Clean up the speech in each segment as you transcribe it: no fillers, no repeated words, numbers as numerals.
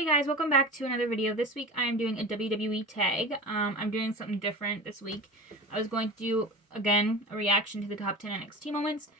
Hey guys, welcome back to another video. This week I am doing a WWE tag. I'm doing something different this week. I was going to do, again, a reaction to the top 10 NXT moments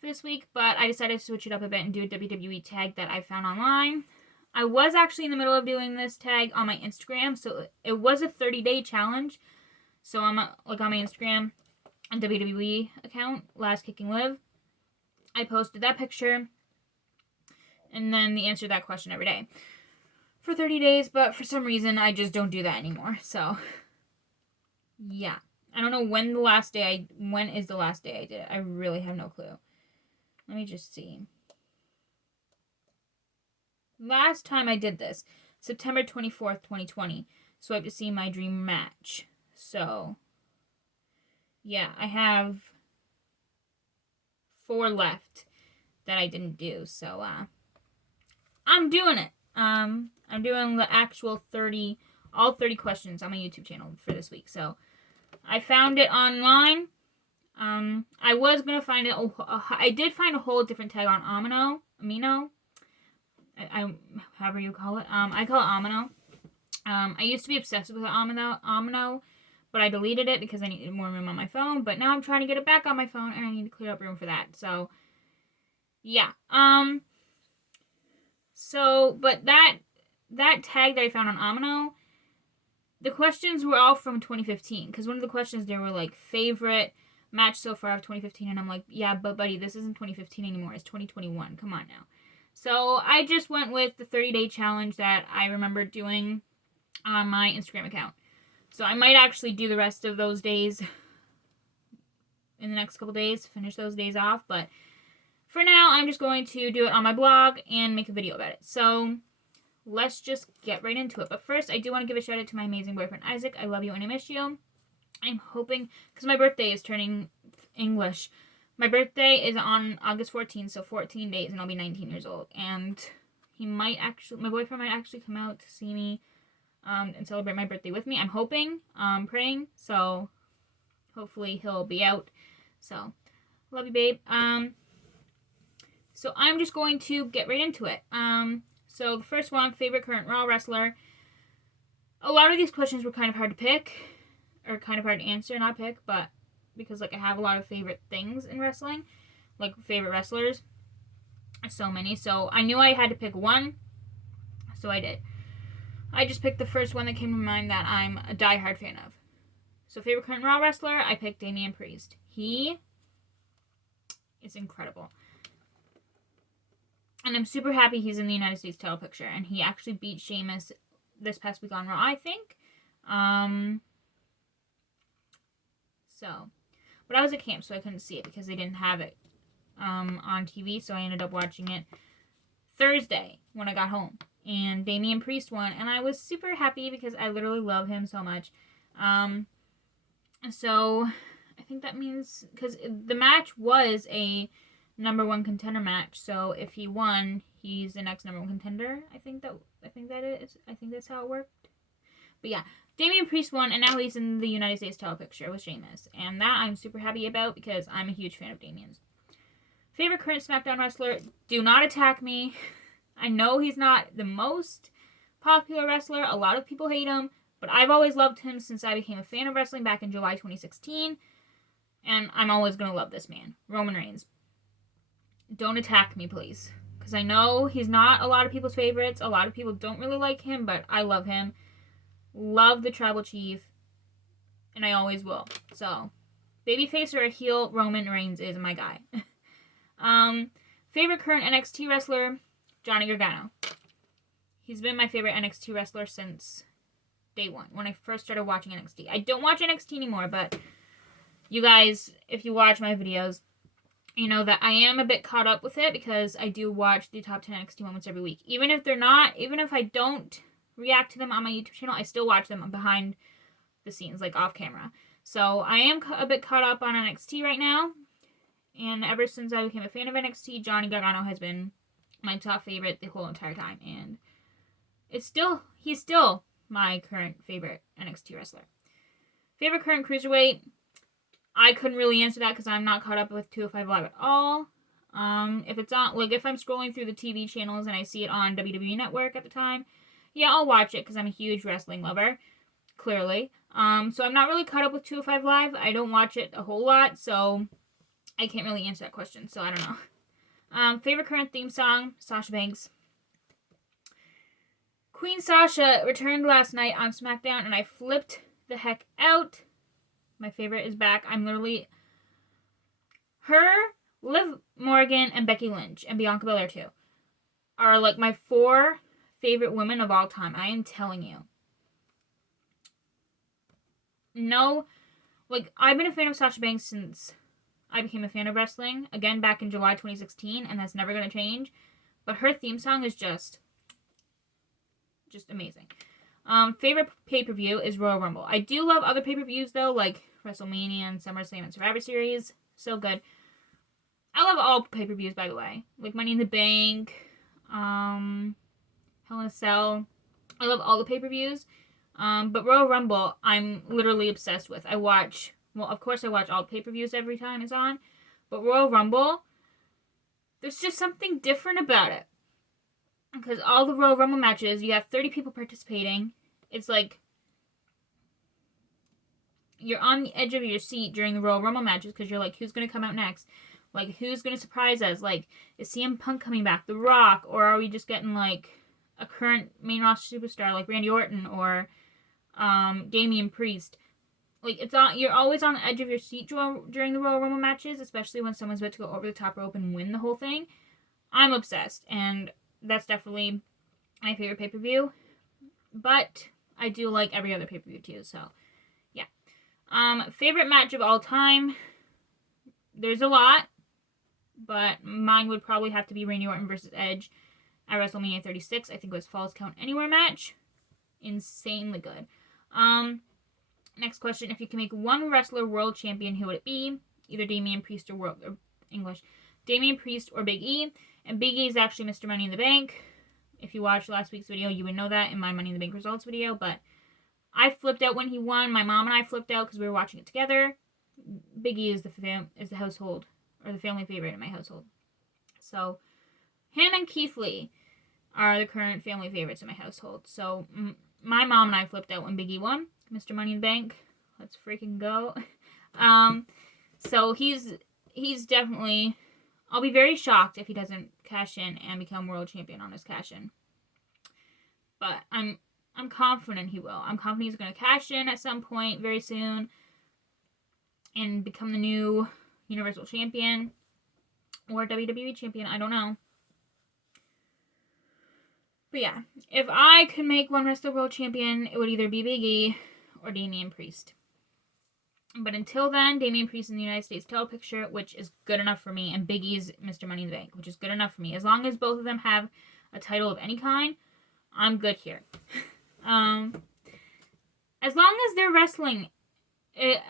for this week, but I decided to switch it up a bit and do a WWE tag that I found online. I was actually in the middle of doing this tag on my Instagram, so it was a 30-day challenge. So I'm on my Instagram and WWE account, Last Kicking Live. I posted that picture and then the answer to that question every day for 30 days, but for some reason I just don't do that anymore. So yeah, I don't know when is the last day I did it. I really have no clue. Let me just see. Last time I did this, September 24th, 2020. Swipe to see my dream match. So yeah, I have 4 left that I didn't do. So I'm doing it. I'm doing the actual all 30 questions on my YouTube channel for this week. So I found it online. I was gonna find it. I did find a whole different tag on Amino. However you call it. I call it Amino. I used to be obsessed with Amino, but I deleted it because I needed more room on my phone. But now I'm trying to get it back on my phone, and I need to clear up room for that. So yeah. But that tag that I found on Amino, the questions were all from 2015. Because one of the questions there were like, favorite match so far of 2015. And I'm like, yeah, but buddy, this isn't 2015 anymore. It's 2021. Come on now. So I just went with the 30-day challenge that I remember doing on my Instagram account. So I might actually do the rest of those days in the next couple days, finish those days off. But for now, I'm just going to do it on my blog and make a video about it. So let's just get right into it. But first, I do want to give a shout out to my amazing boyfriend, Isaac. I love you and I miss you. I'm hoping, because my birthday is turning English. My birthday is on August 14th, so 14 days, and I'll be 19 years old. And my boyfriend might actually come out to see me and celebrate my birthday with me. I'm hoping, praying, so hopefully he'll be out. So, love you, babe. So I'm just going to get right into it. So the first one, favorite current Raw wrestler. A lot of these questions were kind of hard to pick, or kind of hard to answer, not pick, but because I have a lot of favorite things in wrestling, like favorite wrestlers. So many. So I knew I had to pick one, so I did. I just picked the first one that came to mind that I'm a diehard fan of. So favorite current Raw wrestler, I picked Damian Priest. He is incredible. And I'm super happy he's in the United States title picture. And he actually beat Sheamus this past week on Raw, I think. But I was at camp, so I couldn't see it because they didn't have it on TV. So I ended up watching it Thursday when I got home. And Damian Priest won. And I was super happy because I literally love him so much. So I think that means, because the match was a #1 contender match, so if he won, he's the next #1 contender. I think that's how it worked. But yeah, Damian Priest won, and now he's in the United States title picture with Sheamus, and that I'm super happy about because I'm a huge fan of Damian's. Favorite current SmackDown wrestler? Do not attack me. I know he's not the most popular wrestler. A lot of people hate him, but I've always loved him since I became a fan of wrestling back in July 2016, and I'm always gonna love this man, Roman Reigns. Don't attack me, please. Because I know he's not a lot of people's favorites. A lot of people don't really like him, but I love him. Love the Tribal Chief. And I always will. So, babyface or a heel, Roman Reigns is my guy. Favorite current NXT wrestler, Johnny Gargano. He's been my favorite NXT wrestler since day one, when I first started watching NXT. I don't watch NXT anymore, but you guys, if you watch my videos, you know that I am a bit caught up with it because I do watch the top 10 NXT moments every week. Even if I don't react to them on my YouTube channel, I still watch them behind the scenes, like off camera. So I am a bit caught up on NXT right now. And ever since I became a fan of NXT, Johnny Gargano has been my top favorite the whole entire time. And he's still my current favorite NXT wrestler. Favorite current cruiserweight? I couldn't really answer that because I'm not caught up with 205 Live at all. If it's on, if I'm scrolling through the TV channels and I see it on WWE Network at the time, Yeah, I'll watch it because I'm a huge wrestling lover, clearly. So I'm not really caught up with 205 Live. I don't watch it a whole lot, so I can't really answer that question, so I don't know. Favorite current theme song, Sasha Banks. Queen Sasha returned last night on SmackDown, and I flipped the heck out. My favorite is back. I'm literally... Her, Liv Morgan, and Becky Lynch, and Bianca Belair too, are like my 4 favorite women of all time. I am telling you. No, like, I've been a fan of Sasha Banks since I became a fan of wrestling. Again, back in July 2016, and that's never going to change. But her theme song is just amazing. Favorite pay-per-view is Royal Rumble. I do love other pay-per-views, though, like Wrestlemania and SummerSlam and Survivor Series. So good. I love all pay-per-views, by the way. Like Money in the Bank, Hell in a Cell. I love all the pay-per-views. But Royal Rumble, I'm literally obsessed with. Of course I watch all pay-per-views every time it's on. But Royal Rumble, there's just something different about it. Because all the Royal Rumble matches, you have 30 people participating. It's like you're on the edge of your seat during the Royal Rumble matches because you're like, who's going to come out next? Like, who's going to surprise us? Like, is CM Punk coming back? The Rock? Or are we just getting, like, a current main roster superstar like Randy Orton or Damian Priest? Like, you're always on the edge of your seat during the Royal Rumble matches, especially when someone's about to go over the top rope and win the whole thing. I'm obsessed, and that's definitely my favorite pay-per-view. But I do like every other pay-per-view too, so yeah. Favorite match of all time? There's a lot, but mine would probably have to be Randy Orton versus Edge at WrestleMania 36. I think it was Falls Count Anywhere match. Insanely good. Next question. If you can make one wrestler world champion, who would it be? Either Damian Priest or Damian Priest or Big E. And Big E is actually Mr. Money in the Bank. If you watched last week's video, you would know that in my Money in the Bank results video. But I flipped out when he won. My mom and I flipped out because we were watching it together. Big E is the household, or the family favorite in my household. So, him and Keith Lee are the current family favorites in my household. So, my mom and I flipped out when Big E won. Mr. Money in the Bank. Let's freaking go. So, he's definitely... I'll be very shocked if he doesn't cash in and become world champion on his cash in. But I'm confident he will. I'm confident he's going to cash in at some point very soon and become the new Universal Champion or WWE Champion. I don't know. But yeah, if I could make one wrestler world champion, it would either be Big E or Damian Priest. But until then, Damian Priest in the United States title picture, which is good enough for me, and Big E's Mr. Money in the Bank, which is good enough for me. As long as both of them have a title of any kind, I'm good here. As long as they're wrestling,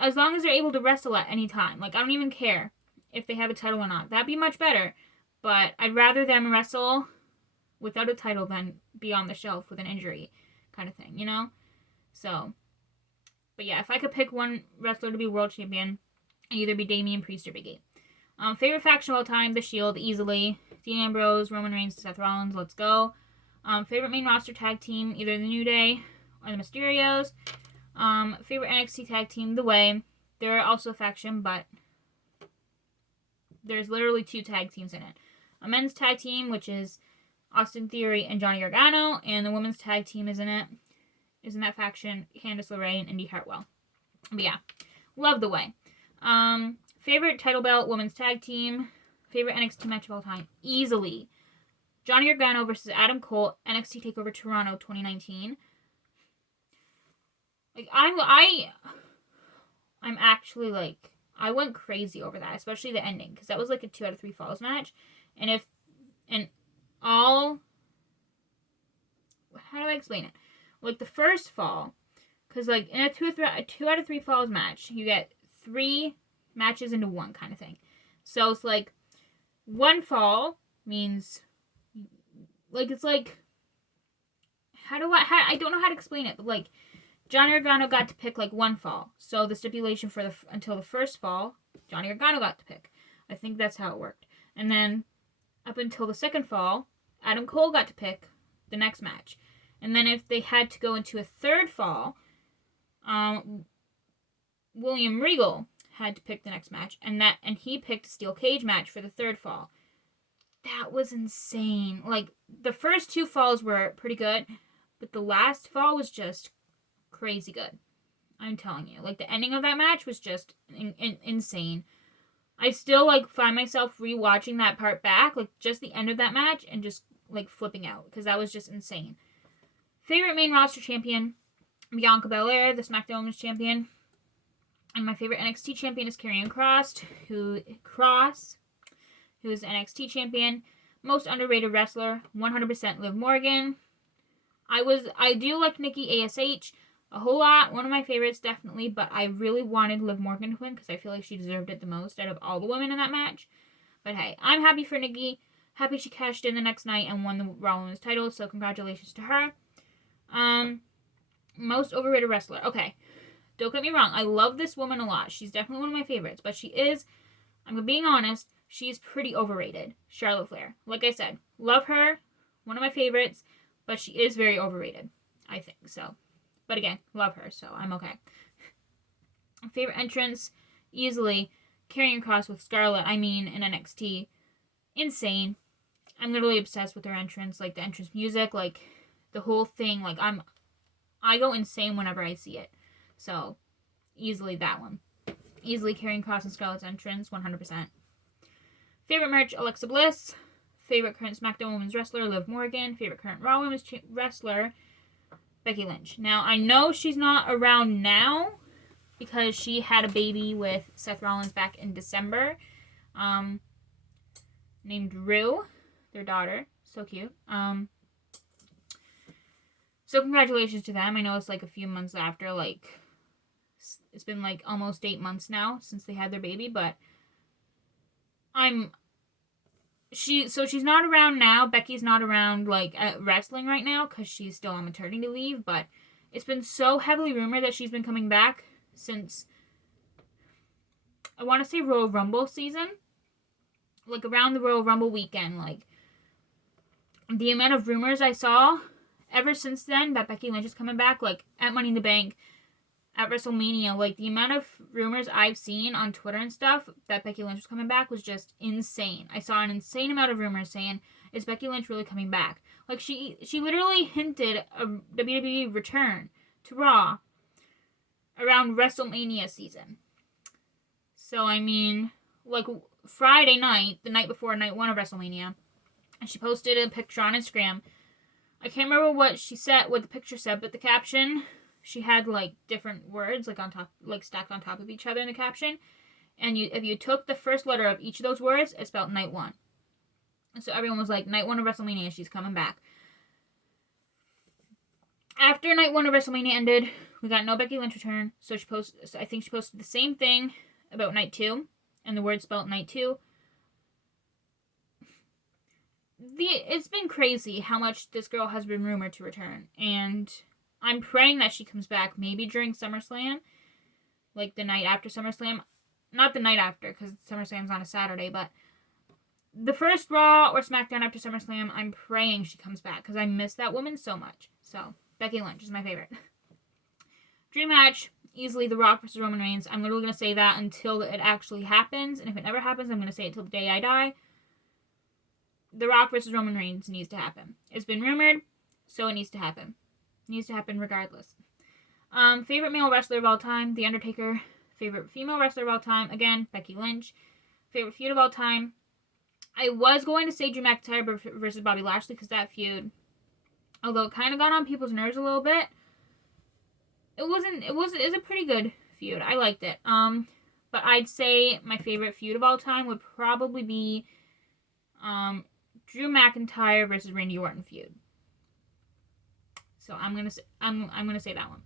as long as they're able to wrestle at any time. Like, I don't even care if they have a title or not. That'd be much better. But I'd rather them wrestle without a title than be on the shelf with an injury kind of thing, you know? So... But yeah, if I could pick one wrestler to be world champion, it'd either be Damian Priest or Big E. Favorite faction of all time, The Shield, easily. Dean Ambrose, Roman Reigns, Seth Rollins, let's go. Favorite main roster tag team, either The New Day or The Mysterios. Favorite NXT tag team, The Way. They're also a faction, but there's literally 2 tag teams in it. A men's tag team, which is Austin Theory and Johnny Gargano, and the women's tag team is in that faction, Candice LeRae and Indy Hartwell. But yeah, love The Way. Favorite title belt, women's tag team. Favorite NXT match of all time, easily Johnny Gargano versus Adam Cole, NXT TakeOver Toronto 2019. Like, I'm actually, like, I went crazy over that, especially the ending, because that was like a 2 out of 3 falls match. How do I explain it? Like, the first fall, because, like, in a 2 out of 3 falls match, you get 3 matches into one kind of thing. So, it's like, 1 fall means, like, it's like, I don't know how to explain it, but, like, Johnny Gargano got to pick, like, 1 fall. So, the stipulation until the first fall, Johnny Gargano got to pick. I think that's how it worked. And then, up until the second fall, Adam Cole got to pick the next match. And then if they had to go into a third fall, William Regal had to pick the next match, and he picked a steel cage match for the third fall. That was insane. Like, the first 2 falls were pretty good, but the last fall was just crazy good. I'm telling you. Like, the ending of that match was just insane. I still, like, find myself rewatching that part back, like, just the end of that match, and just, like, flipping out, because that was just insane. Favorite main roster champion, Bianca Belair, the SmackDown Women's Champion. And my favorite NXT champion is Karrion Kross, who is NXT champion. Most underrated wrestler, 100% Liv Morgan. I do like Nikki ASH a whole lot. One of my favorites, definitely. But I really wanted Liv Morgan to win because I feel like she deserved it the most out of all the women in that match. But hey, I'm happy for Nikki. Happy she cashed in the next night and won the Raw Women's title. So congratulations to her. Most overrated wrestler. Okay. Don't get me wrong. I love this woman a lot. She's definitely one of my favorites. But she is, I'm being honest, she's pretty overrated. Charlotte Flair. Like I said, love her. One of my favorites. But she is very overrated. I think so. But again, love her. So I'm okay. Favorite entrance? Easily Karrion Kross with Scarlett. I mean, in NXT. Insane. I'm literally obsessed with her entrance. Like, the entrance music. Like, the whole thing. Like, I go insane whenever I see it. So, easily that one. Easily Karrion Kross and Scarlett's entrance, 100%. Favorite merch, Alexa Bliss. Favorite current SmackDown Women's Wrestler, Liv Morgan. Favorite current Raw Women's Wrestler, Becky Lynch. Now, I know she's not around now because she had a baby with Seth Rollins back in December. Named Rue, their daughter. So cute. So congratulations to them. I know it's like a few months after, like, it's been like almost 8 months now since they had their baby, but she's not around now. Becky's not around, like, at wrestling right now because she's still on maternity leave, but it's been so heavily rumored that she's been coming back since, I want to say, Royal Rumble season. Like, around the Royal Rumble weekend, like, the amount of rumors I saw ever since then that Becky Lynch is coming back, like, at Money in the Bank, at WrestleMania, like, the amount of rumors I've seen on Twitter and stuff that Becky Lynch was coming back was just insane. I saw an insane amount of rumors saying, is Becky Lynch really coming back? Like, she literally hinted a WWE return to Raw around WrestleMania season. So, I mean, like, Friday night, the night before night 1 of WrestleMania, and she posted a picture on Instagram. I can't remember what she said, what the picture said, but the caption, she had, like, different words, like, on top, like, stacked on top of each other in the caption. And if you took the first letter of each of those words, it spelled night 1. And so everyone was like, night 1 of WrestleMania, she's coming back. After night 1 of WrestleMania ended, we got no Becky Lynch return. So I think she posted the same thing about night 2, and the word spelled night 2. It's been crazy how much this girl has been rumored to return, and I'm praying that she comes back maybe during SummerSlam, like the night after SummerSlam. Not the night after, because SummerSlam's on a Saturday, but the first Raw or SmackDown after SummerSlam, I'm praying she comes back, because I miss that woman so much. So, Becky Lynch is my favorite. Dream match, easily The Rock versus Roman Reigns. I'm literally going to say that until it actually happens, and if it never happens, I'm going to say it till the day I die. The Rock versus Roman Reigns needs to happen. It's been rumored, so it needs to happen. It needs to happen regardless. Favorite male wrestler of all time, The Undertaker. Favorite female wrestler of all time, again, Becky Lynch. Favorite feud of all time, I was going to say Drew McIntyre versus Bobby Lashley, because that feud, although it kind of got on people's nerves a little bit, it was a pretty good feud. I liked it. But I'd say my favorite feud of all time would probably be Drew McIntyre versus Randy Orton feud. So I'm gonna say that one.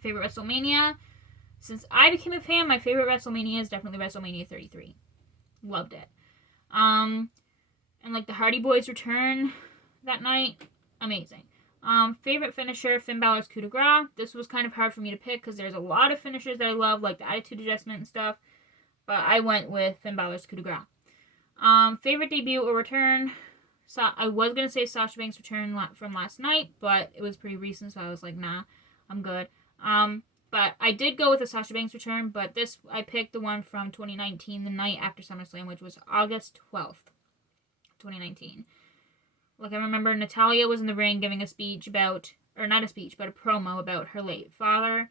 Favorite WrestleMania. Since I became a fan, my favorite WrestleMania is definitely WrestleMania 33. Loved it. And like the Hardy Boys return that night, amazing. Favorite finisher, Finn Balor's coup de grace. This was kind of hard for me to pick because there's a lot of finishers that I love, like the Attitude Adjustment and stuff. But I went with Finn Balor's coup de grace. Favorite debut or return, So I was going to say Sasha Banks' return from last night, but it was pretty recent, so I was like, nah, I'm good. But I did go with the Sasha Banks return, but I picked the one from 2019, the night after SummerSlam, which was August 12th, 2019. Like, I remember Natalya was in the ring giving a speech about, or not a speech, but a promo about her late father,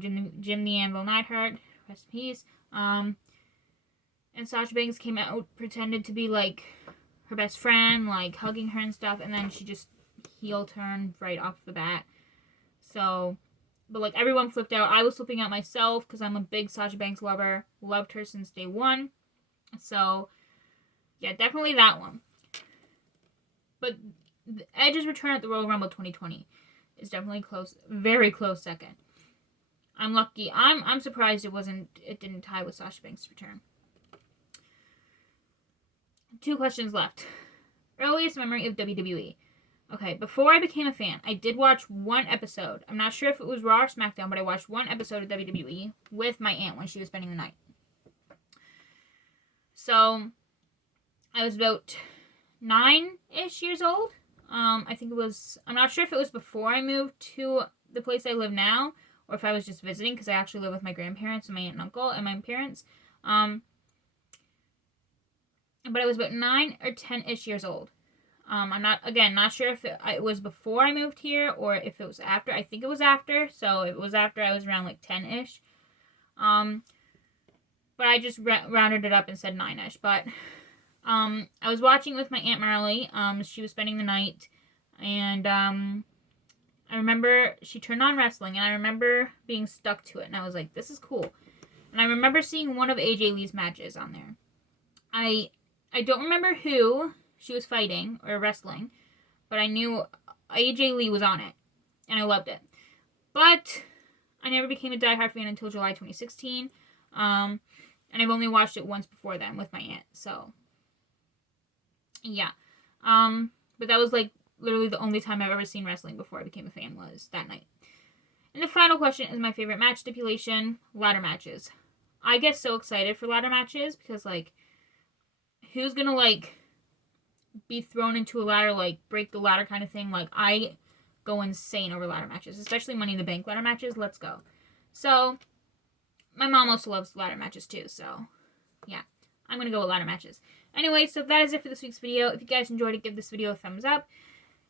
Jim the Anvil Neidhart, rest in peace. And Sasha Banks came out, pretended to be, like, her best friend, like, hugging her and stuff, and then she just heel turned right off the bat. So, but, like, everyone flipped out. I was flipping out myself, because I'm a big Sasha Banks lover. Loved her since day one. So, yeah, definitely that one. But Edge's return at the Royal Rumble 2020 is definitely close, very close second. I'm lucky. I'm surprised it didn't tie with Sasha Banks' return. 2 questions left. Earliest memory of WWE. Okay, before I became a fan, I did watch one episode. I'm not sure if it was Raw or SmackDown, but I watched one episode of WWE with my aunt when she was spending the night. So, I was about 9-ish years old. I think it was, I'm not sure if it was before I moved to the place I live now, or if I was just visiting, because I actually live with my grandparents and my aunt and uncle and my parents. But I was about 9 or 10-ish years old. I'm not sure if it was before I moved here or if it was after. I think it was after, so it was after I was around like 10-ish. But I just rounded it up and said 9-ish. But I was watching with my Aunt Marley. She was spending the night, and I remember she turned on wrestling, and I remember being stuck to it, and I was like, this is cool. And I remember seeing one of AJ Lee's matches on there. I don't remember who she was fighting or wrestling, but I knew AJ Lee was on it, and I loved it. But I never became a diehard fan until July 2016, and I've only watched it once before then with my aunt, so yeah. But that was like literally the only time I've ever seen wrestling before I became a fan was that night. And the final question is my favorite match stipulation, ladder matches. I get so excited for ladder matches because, like, who's gonna, like, be thrown into a ladder, like, break the ladder kind of thing? Like, I go insane over ladder matches, especially Money in the Bank ladder matches. Let's go. So, my mom also loves ladder matches too, so, yeah. I'm gonna go with ladder matches. Anyway, so that is it for this week's video. If you guys enjoyed it, give this video a thumbs up.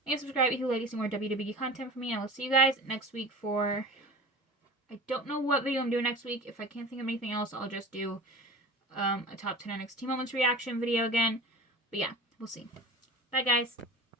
And subscribe if you like to see more WWE content from me. And I will see you guys next week for... I don't know what video I'm doing next week. If I can't think of anything else, I'll just do a top 10 NXT moments reaction video again. But yeah, we'll see. Bye, guys.